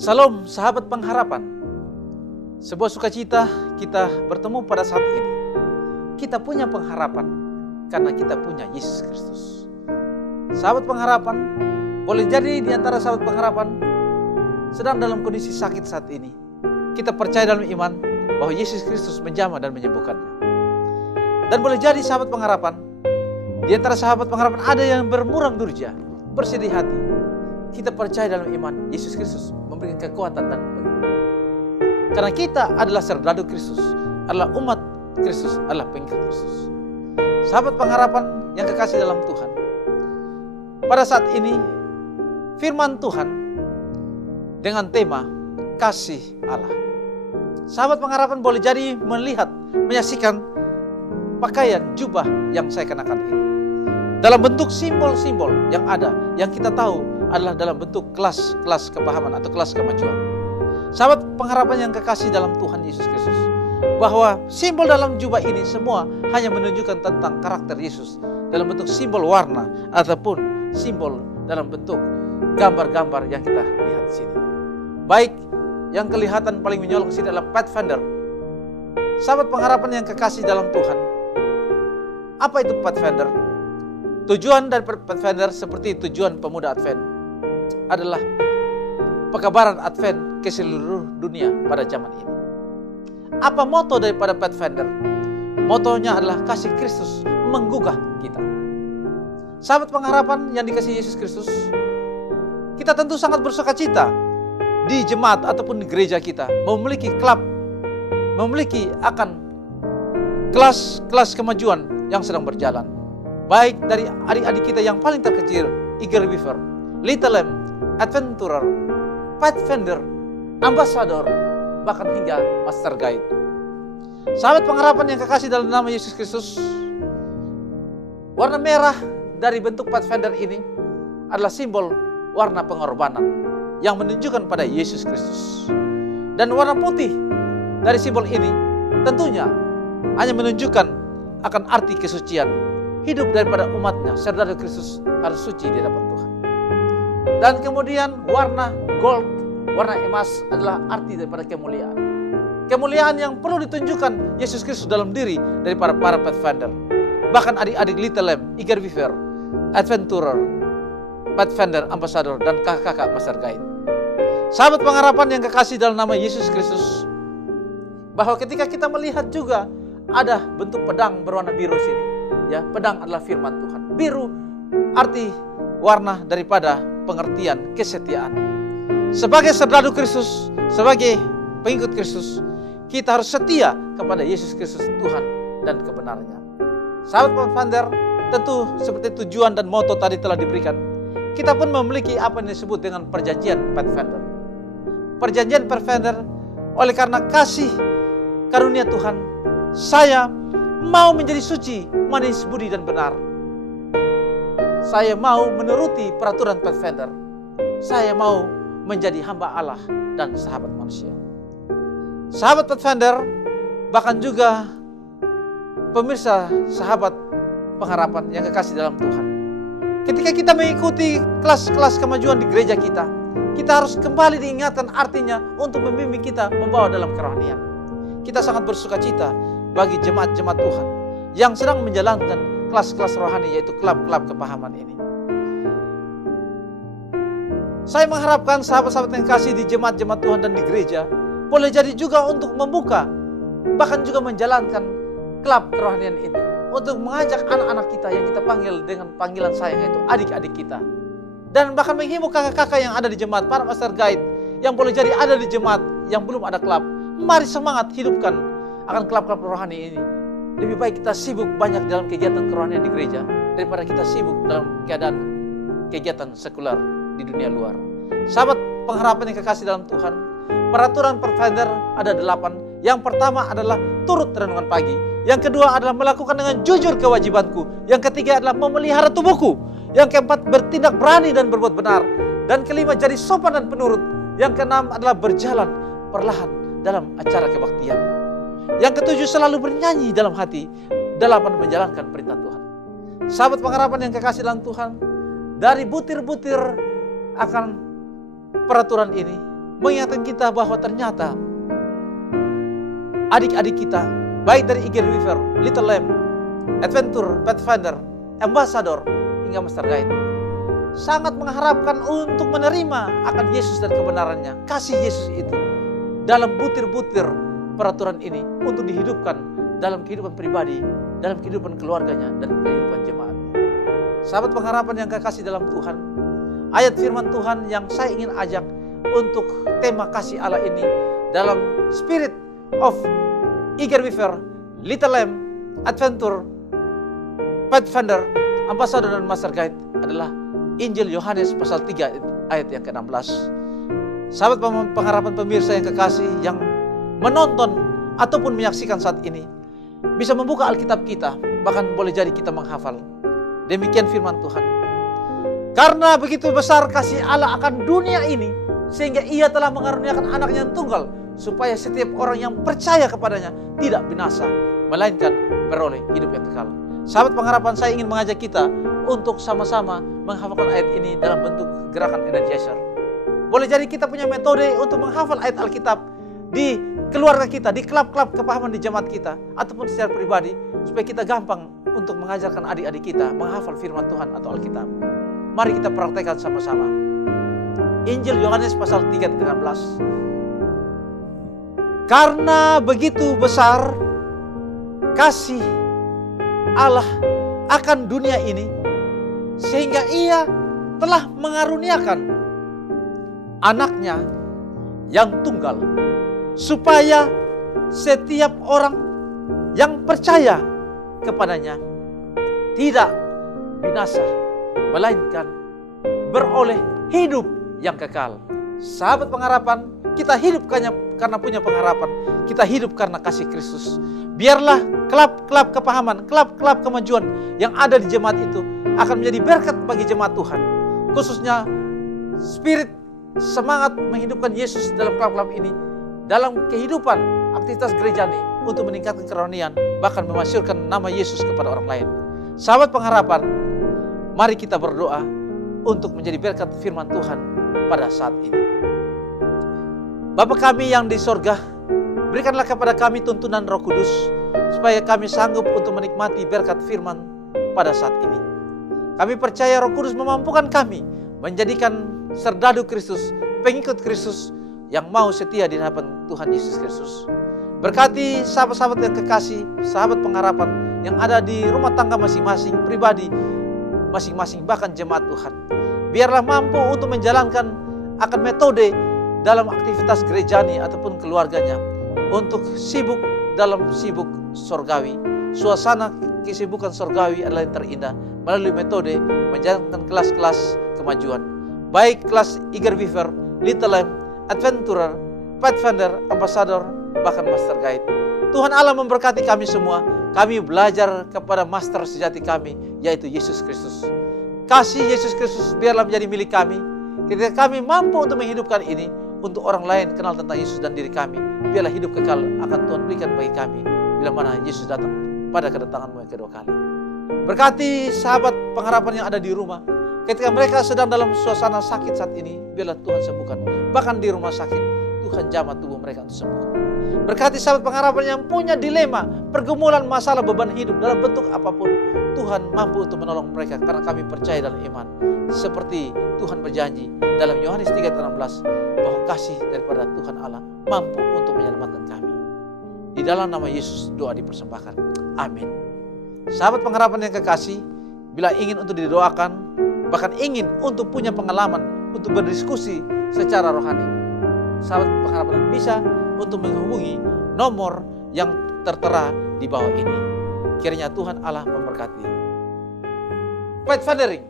Salam sahabat pengharapan. Sebuah sukacita kita bertemu pada saat ini. Kita punya pengharapan karena kita punya Yesus Kristus. Sahabat pengharapan, boleh jadi di antara sahabat pengharapan sedang dalam kondisi sakit saat ini. Kita percaya dalam iman bahwa Yesus Kristus menjamah dan menyembuhkannya. Dan boleh jadi sahabat pengharapan, di antara sahabat pengharapan ada yang bermuram durja, bersedih hati. Kita percaya dalam iman Yesus Kristus memberikan kekuatan dan penyembuhan. Karena kita adalah serdadu Kristus, adalah umat Kristus, adalah pengikut Kristus. Sahabat pengharapan yang kekasih dalam Tuhan, pada saat ini firman Tuhan dengan tema kasih Allah. Sahabat pengharapan boleh jadi melihat, menyaksikan pakaian jubah yang saya kenakan ini dalam bentuk simbol-simbol yang ada, yang kita tahu adalah dalam bentuk kelas-kelas kepahaman atau kelas kemajuan. Sahabat pengharapan yang kekasih dalam Tuhan Yesus Kristus, bahwa simbol dalam jubah ini semua hanya menunjukkan tentang karakter Yesus dalam bentuk simbol warna ataupun simbol dalam bentuk gambar-gambar yang kita lihat di sini. Baik, yang kelihatan paling menyolok di sini adalah Pathfinder. Sahabat pengharapan yang kekasih dalam Tuhan, apa itu Pathfinder? Tujuan dari Pathfinder seperti tujuan pemuda Advent adalah pekabaran Advent ke seluruh dunia pada zaman ini. Apa moto daripada Pathfinder? Motonya adalah kasih Kristus menggugah kita. Sahabat pengharapan yang dikasihi Yesus Kristus, kita tentu sangat bersukacita di jemaat ataupun di gereja kita memiliki klub, memiliki akan kelas-kelas kemajuan yang sedang berjalan. Baik dari adik-adik kita yang paling terkecil, Eager Beaver, Little Lamb, Adventurer, Pathfinder, Ambassador, bahkan hingga Master Guide. Sahabat pengharapan yang kekasih dalam nama Yesus Kristus, warna merah dari bentuk Pathfinder ini adalah simbol warna pengorbanan yang menunjukkan pada Yesus Kristus. Dan warna putih dari simbol ini tentunya hanya menunjukkan akan arti kesucian. Hidup daripada umatnya, serdadu Kristus harus suci di hadapan Tuhan. Dan kemudian warna gold, warna emas adalah arti daripada kemuliaan. Kemuliaan yang perlu ditunjukkan Yesus Kristus dalam diri daripada para Pathfinder. Bahkan adik-adik Little Lamb, Eager Beaver, Adventurer, Pathfinder, Ambassador, dan kakak-kakak Master Guide. Sahabat pengharapan yang kekasih dalam nama Yesus Kristus, bahwa ketika kita melihat juga ada bentuk pedang berwarna biru sini. Ya, pedang adalah firman Tuhan. Biru arti warna daripada pengertian kesetiaan. Sebagai serdadu Kristus, sebagai pengikut Kristus, kita harus setia kepada Yesus Kristus Tuhan dan kebenarannya. Sahabat Pathfinder, tentu seperti tujuan dan moto tadi telah diberikan, kita pun memiliki apa yang disebut dengan perjanjian Pathfinder. Perjanjian Pathfinder, oleh karena kasih karunia Tuhan, saya mau menjadi suci, manis, budi, dan benar. Saya mau menuruti peraturan Pathfinder. Saya mau menjadi hamba Allah dan sahabat manusia. Sahabat Pathfinder, bahkan juga pemirsa sahabat pengharapan yang kekasih dalam Tuhan. Ketika kita mengikuti kelas-kelas kemajuan di gereja kita, kita harus kembali diingatkan artinya untuk membimbing kita membawa dalam kerohanian. Kita sangat bersukacita bagi jemaat-jemaat Tuhan yang sedang menjalankan kelas-kelas rohani, yaitu klub-klub kepahaman ini. Saya mengharapkan sahabat-sahabat yang kasih di jemaat-jemaat Tuhan dan di gereja boleh jadi juga untuk membuka, bahkan juga menjalankan klub kerohanian ini, untuk mengajak anak-anak kita yang kita panggil dengan panggilan sayang, yaitu adik-adik kita, dan bahkan menghimbau kakak-kakak yang ada di jemaat, para Master Guide yang boleh jadi ada di jemaat yang belum ada klub. Mari semangat hidupkan akan klub-klub rohani ini. Lebih baik kita sibuk banyak dalam kegiatan kerohanian di gereja daripada kita sibuk dalam keadaan kegiatan sekuler di dunia luar. Sahabat pengharapan yang kekasih dalam Tuhan, peraturan Pathfinder ada 8. Yang pertama adalah turut renungan pagi. Yang kedua adalah melakukan dengan jujur kewajibanku. Yang ketiga adalah memelihara tubuhku. Yang keempat, bertindak berani dan berbuat benar. Dan kelima, jadi sopan dan penurut. Yang keenam adalah berjalan perlahan dalam acara kebaktian. Yang ketujuh, selalu bernyanyi dalam hati dalam menjalankan perintah Tuhan. Sahabat pengharapan yang kekasih dalam Tuhan, dari butir-butir akan peraturan ini, mengingatkan kita bahwa ternyata adik-adik kita, baik dari Eager Weaver, Little Lamb, Adventure, Pathfinder, Ambassador, hingga Master Guide, sangat mengharapkan untuk menerima akan Yesus dan kebenarannya, kasih Yesus itu dalam butir-butir peraturan ini untuk dihidupkan dalam kehidupan pribadi, dalam kehidupan keluarganya, dan kehidupan jemaat. Sahabat pengharapan yang kekasih dalam Tuhan, ayat firman Tuhan yang saya ingin ajak untuk tema kasih Allah ini dalam spirit of Eager Weaver, Little Lamb, Adventure, Pathfinder, Ambassador, dan Master Guide adalah Injil Yohanes pasal 3 ayat yang ke-16. Sahabat pengharapan pemirsa yang kekasih yang menonton ataupun menyaksikan saat ini, bisa membuka Alkitab kita, bahkan boleh jadi kita menghafal. Demikian firman Tuhan. Karena begitu besar kasih Allah akan dunia ini, sehingga Ia telah mengaruniakan anaknya yang tunggal, supaya setiap orang yang percaya kepadanya tidak binasa, melainkan beroleh hidup yang kekal. Sahabat pengharapan, saya ingin mengajak kita untuk sama-sama menghafalkan ayat ini dalam bentuk gerakan energizer. Boleh jadi kita punya metode untuk menghafal ayat Alkitab di keluarga kita, di klub-klub kepahaman di jemaat kita, ataupun secara pribadi, supaya kita gampang untuk mengajarkan adik-adik kita menghafal firman Tuhan atau Alkitab. Mari kita praktekkan sama-sama. Injil Yohanes pasal 3:16. Karena begitu besar kasih Allah akan dunia ini, sehingga Ia telah mengaruniakan anaknya yang tunggal, supaya setiap orang yang percaya kepadanya tidak binasa, melainkan beroleh hidup yang kekal. Sahabat pengharapan, kita hidup karena punya pengharapan. Kita hidup karena kasih Kristus. Biarlah klub-klub kepahaman, klub-klub kemajuan yang ada di jemaat itu akan menjadi berkat bagi jemaat Tuhan. Khususnya spirit semangat menghidupkan Yesus dalam klub-klub ini, dalam kehidupan aktivitas gereja ini, untuk meningkatkan kerohanian, bahkan memasyurkan nama Yesus kepada orang lain. Sahabat pengharapan, mari kita berdoa untuk menjadi berkat firman Tuhan pada saat ini. Bapa kami yang di sorga, berikanlah kepada kami tuntunan Roh Kudus, supaya kami sanggup untuk menikmati berkat firman pada saat ini. Kami percaya Roh Kudus memampukan kami menjadikan serdadu Kristus, pengikut Kristus yang mau setia di hadapan Tuhan Yesus Kristus. Berkati sahabat-sahabat yang kekasih, sahabat pengharapan yang ada di rumah tangga masing-masing, pribadi masing-masing, bahkan jemaat Tuhan. Biarlah mampu untuk menjalankan akan metode dalam aktivitas gerejani ataupun keluarganya, untuk sibuk dalam sibuk sorgawi. Suasana kesibukan sorgawi adalah yang terindah melalui metode menjalankan kelas-kelas kemajuan, baik kelas Eager Weaver, Little Lamb, Adventurer, Pathfinder, Ambassador, bahkan Master Guide. Tuhan Allah memberkati kami semua. Kami belajar kepada Master sejati kami, yaitu Yesus Kristus. Kasih Yesus Kristus biarlah menjadi milik kami. Ketika kami mampu untuk menghidupkan ini, untuk orang lain kenal tentang Yesus dan diri kami, biarlah hidup kekal akan Tuhan berikan bagi kami bila mana Yesus datang pada kedatanganmu yang kedua kali. Berkati sahabat pengharapan yang ada di rumah, ketika mereka sedang dalam suasana sakit saat ini, biarlah Tuhan sembuhkan. Bahkan di rumah sakit, Tuhan jamah tubuh mereka untuk sembuh. Berkati sahabat pengharapan yang punya dilema, pergumulan, masalah, beban hidup dalam bentuk apapun, Tuhan mampu untuk menolong mereka karena kami percaya dalam iman. Seperti Tuhan berjanji dalam Yohanes 3:16 bahwa kasih daripada Tuhan Allah mampu untuk menyelamatkan kami. Di dalam nama Yesus doa dipersembahkan. Amin. Sahabat pengharapan yang kekasih, bila ingin untuk didoakan, bahkan ingin untuk punya pengalaman, untuk berdiskusi secara rohani, sahabat pengharapan bisa untuk menghubungi nomor yang tertera di bawah ini. Kiranya Tuhan Allah memberkati. Pathfindering